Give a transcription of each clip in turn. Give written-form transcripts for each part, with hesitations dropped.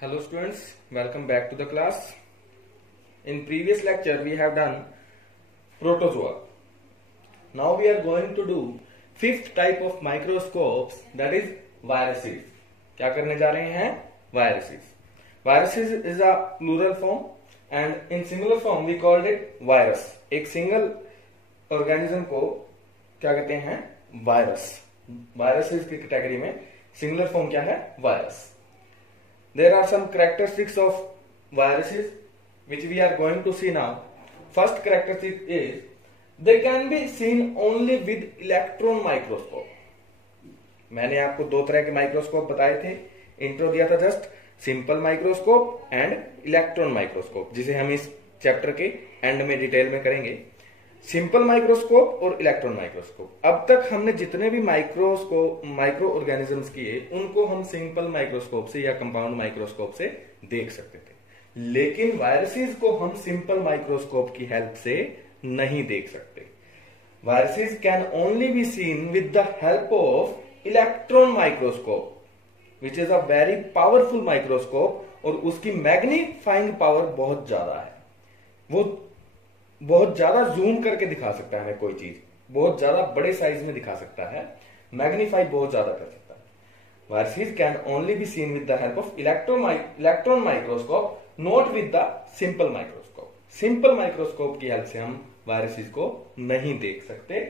Hello students, welcome back to the class. In previous lecture we have done protozoa. Now we are going to do fifth type of microscopes, that is viruses. क्या करने जा रहे हैं? Viruses. Viruses is a plural form and in singular form we called it virus. एक single organism को क्या कहते हैं? Virus. Viruses की कैटेगरी में singular form क्या है? Virus. There are some characteristics of viruses which we are going to see now. First characteristic is they can be seen only with electron microscope. मैंने आपको दो तरह के माइक्रोस्कोप बताए थे, इंट्रो दिया था just, simple microscope and electron microscope, जिसे हम इस चैप्टर के एंड में डिटेल में करेंगे. सिंपल माइक्रोस्कोप और इलेक्ट्रॉन माइक्रोस्कोप. अब तक हमने जितने भी माइक्रो ऑर्गेनिजम्स किए उनको हम सिंपल माइक्रोस्कोप से या कंपाउंड माइक्रोस्कोप से देख सकते थे, लेकिन वायरसेस को हम सिंपल माइक्रोस्कोप की हेल्प से नहीं देख सकते. Viruses can only be seen with the help of electron microscope which is a very powerful microscope, और उसकी मैग्नीफाइंग पावर बहुत ज्यादा है. वो बहुत ज्यादा जूम करके दिखा सकता है, हमें कोई चीज बहुत ज्यादा बड़े साइज में दिखा सकता है, मैग्नीफाई बहुत ज्यादा कर सकता है. Viruses can only be seen with the help of electron microscope, not with the simple microscope. Simple microscope की हेल्प से हम वायरसेस को नहीं देख सकते.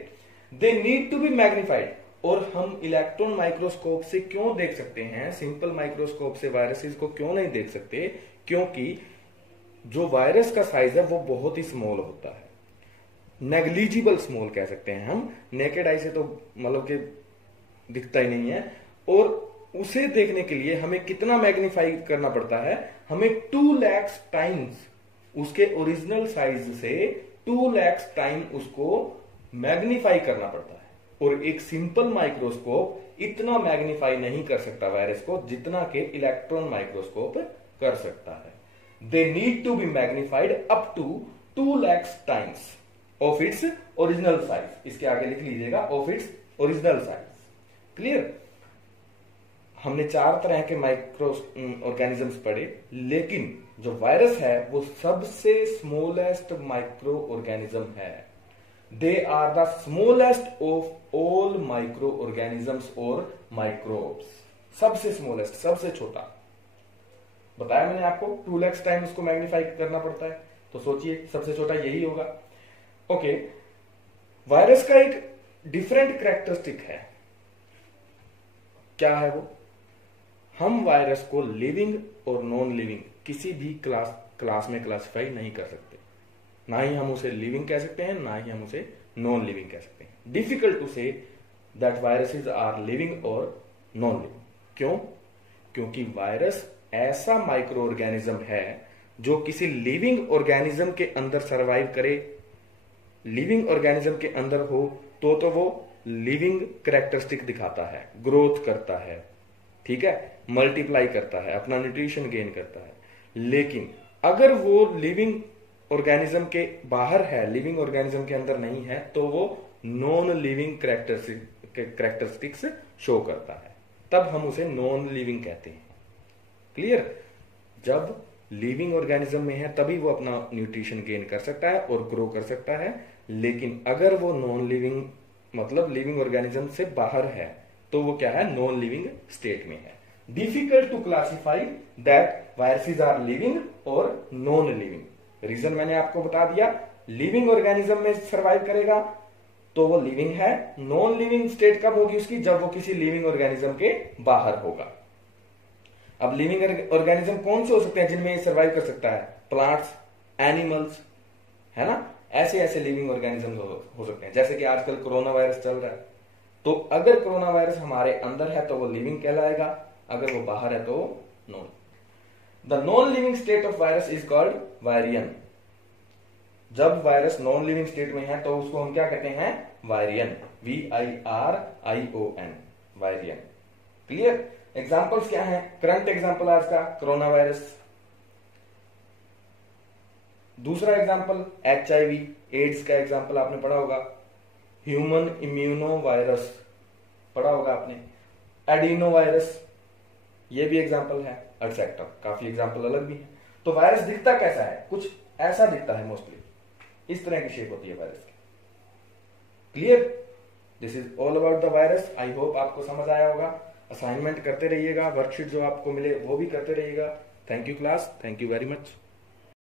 They need to be magnified. और हम इलेक्ट्रॉन माइक्रोस्कोप से क्यों देख सकते हैं, सिंपल माइक्रोस्कोप से वायरसेस को क्यों नहीं देख सकते? क्योंकि जो वायरस का साइज है वो बहुत ही स्मॉल होता है, नेग्लिजिबल स्मॉल कह सकते हैं हम. नेकेड आई से तो मतलब कि दिखता ही नहीं है, और उसे देखने के लिए हमें कितना मैग्नीफाई करना पड़ता है? हमें 2 लाख टाइम्स उसके ओरिजिनल साइज से 2 लाख टाइम उसको मैग्नीफाई करना पड़ता है. और एक सिंपल माइक्रोस्कोप इतना मैग्नीफाई नहीं कर सकता वायरस को जितना के इलेक्ट्रॉन माइक्रोस्कोप कर सकता है. They need to be magnified up to 2 lakh times of its original size. इसके आगे लिख लीजिएगा of its original size. Clear? हमने 4 तरह के माइक्रो ऑर्गेनिजम्स पढ़े, लेकिन जो वायरस है वो सबसे स्मॉलेस्ट माइक्रो ऑर्गेनिज्म है. They are the smallest of all micro organisms or microbes. सबसे स्मॉलेस्ट, सबसे छोटा. बताया मैंने आपको 2 लाख टाइम उसको मैग्नीफाई करना पड़ता है, तो सोचिए सबसे छोटा यही होगा. ओके, वायरस का एक डिफरेंट कैरेक्टरिस्टिक है. क्या है वो? हम वायरस को लिविंग और नॉन लिविंग किसी भी क्लास में क्लासिफाई नहीं कर सकते. ना ही हम उसे लिविंग कह सकते हैं, ना ही हम उसे नॉन लिविंग कह सकते हैं. Difficult to say that viruses are living और नॉन लिविंग. क्यों? क्योंकि वायरस ऐसा माइक्रो ऑर्गेनिज्म है जो किसी लिविंग ऑर्गेनिज्म के अंदर सरवाइव करे. लिविंग ऑर्गेनिज्म के अंदर हो तो वो लिविंग कैरेक्टरिस्टिक दिखाता है, ग्रोथ करता है, ठीक है, मल्टीप्लाई करता है, अपना न्यूट्रिशन गेन करता है. लेकिन अगर वो लिविंग ऑर्गेनिज्म के बाहर है, लिविंग ऑर्गेनिज्म के अंदर नहीं है, तो वो नॉन लिविंग कैरेक्टरिस्टिक्स शो करता है. तब हम उसे नॉन लिविंग कहते हैं. क्लियर? जब लिविंग ऑर्गेनिज्म में है तभी वो अपना न्यूट्रिशन गेन कर सकता है और ग्रो कर सकता है. लेकिन अगर वो नॉन लिविंग मतलब लिविंग ऑर्गेनिज्म से बाहर है तो वो क्या है? नॉन लिविंग स्टेट में है. Difficult to classify that viruses are living और नॉन लिविंग. रीजन मैंने आपको बता दिया. लिविंग ऑर्गेनिज्म में सर्वाइव करेगा तो वो लिविंग है. नॉन लिविंग स्टेट कब होगी उसकी? जब वो किसी लिविंग ऑर्गेनिज्म के बाहर होगा. अब लिविंग ऑर्गेनिज्म कौन से हो सकते हैं जिनमें सर्वाइव कर सकता है? प्लांट्स, एनिमल्स, है ना. ऐसे ऐसे लिविंग ऑर्गेनिज्म हो सकते हैं. जैसे कि आजकल कोरोना वायरस चल रहा है, तो अगर कोरोना वायरस हमारे अंदर है तो वो लिविंग कहलाएगा, अगर वो बाहर है तो non. The non living state of virus is called virion. जब वायरस नॉन लिविंग स्टेट में है तो उसको हम क्या कहते हैं? Virion. VIRION, virion. Clear? Examples क्या है? करंट एग्जाम्पल आज का कोरोना वायरस. दूसरा एग्जाम्पल HIV, एड्स का एग्जाम्पल आपने पढ़ा होगा. ह्यूमन इम्यूनो वायरस पढ़ा होगा आपने. एडिनो वायरस, ये भी एग्जाम्पल है, एटसेट्रा, काफी एग्जाम्पल अलग भी है। तो वायरस दिखता कैसा है? कुछ ऐसा दिखता है मोस्टली, इस तरह की शेप होती है वायरस की। Clear? This is all about the virus. I hope आपको समझ आया होगा। असाइनमेंट करते रहिएगा, वर्कशीट जो आपको मिले वो भी करते रहिएगा। Thank you class, thank you very much.